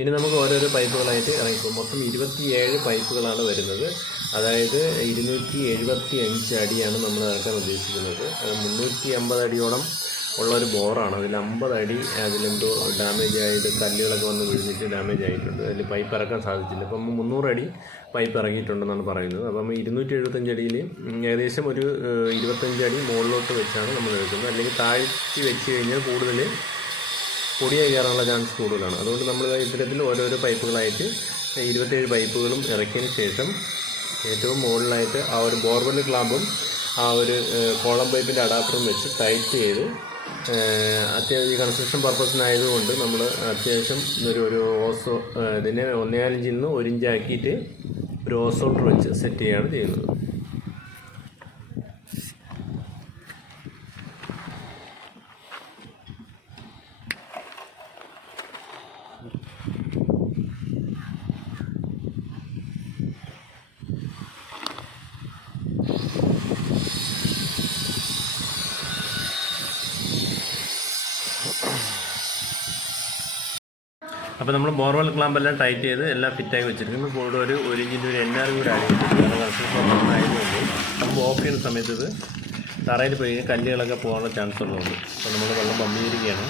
ഇനി നമുക്ക് ഓരോരോ പൈപ്പുകളായിട്ട് ഇറങ്ങിപ്പോൾ മൊത്തം 27 പൈപ്പുകളാണ് വരുന്നത്. അതായത് 275 അടിയാണ് നമ്മൾ ഇറക്കാൻ ഉദ്ദേശിക്കുന്നത്. 350 അടിയോളം ഉള്ളൊരു ബോറാണ്. അതിൽ 50 അടി അതിലെന്തോ ഡാമേജ് ആയിട്ട് കല്ലുകളൊക്കെ വന്ന് വീഴ്ന്നിട്ട് ഡാമേജ് ആയിട്ടുണ്ട്. അതിൽ പൈപ്പ് ഇറക്കാൻ സാധിച്ചില്ല. അപ്പം 300 അടി പൈപ്പ് ഇറങ്ങിയിട്ടുണ്ടെന്നാണ് പറയുന്നത്. അപ്പം 275 അടിയിൽ ഏകദേശം ഒരു 25 അടി മുകളിലോട്ട് വെച്ചാണ് നമ്മൾ എടുക്കുന്നത്. അല്ലെങ്കിൽ താഴ്ത്തി വെച്ച് കഴിഞ്ഞാൽ കൂടുതൽ പൊടിയായി കയറാനുള്ള ചാൻസ് കൂടുതലാണ്. അതുകൊണ്ട് നമ്മൾ ഇത്തരത്തിൽ ഓരോരോ പൈപ്പുകളായിട്ട് 27 പൈപ്പുകളും ഇറക്കിയതിന് ശേഷം ഏറ്റവും മുകളിലായിട്ട് ആ ഒരു ബോർവെൽ ക്ലാമ്പും ആ ഒരു കോളം പൈപ്പിൻ്റെ അഡാപ്റ്ററും വെച്ച് ടൈറ്റ് ചെയ്ത് അത്യാവശ്യം കൺസ്ട്രക്ഷൻ പർപ്പസിനായതുകൊണ്ട് നമ്മൾ അത്യാവശ്യം ഒരു ഓസോ ഇതിനെ 1.5 ഇഞ്ചിൽ നിന്ന് 1 ഇഞ്ച് ആക്കിയിട്ട് ഒരു ഓസോട്ടർ വെച്ച് സെറ്റ് ചെയ്യുകയാണ് ചെയ്യുന്നത്. അപ്പോൾ നമ്മൾ ബോർവെൽ ക്ലാമ്പെല്ലാം ടൈറ്റ് ചെയ്ത് എല്ലാം ഫിറ്റാക്കി വെച്ചിരിക്കുന്നു. കൂടെ ഒരു 1 ഇഞ്ചിൻ്റെ ഒരു NR കൂടെ ആഡ് ചെയ്തിട്ടുണ്ട്. കാരണം കൺസ്ട്രക്ഷൻ ആയതുകൊണ്ട് നമുക്ക് ഓഫ് ചെയ്യുന്ന സമയത്ത് ഇത് തറയിൽ പോയി കല്ലുകളൊക്കെ പോകാനുള്ള ചാൻസ് ഉള്ളതുകൊണ്ട് അപ്പോൾ നമ്മൾ വെള്ളം പമ്പ് ചെയ്തിരിക്കുകയാണ്.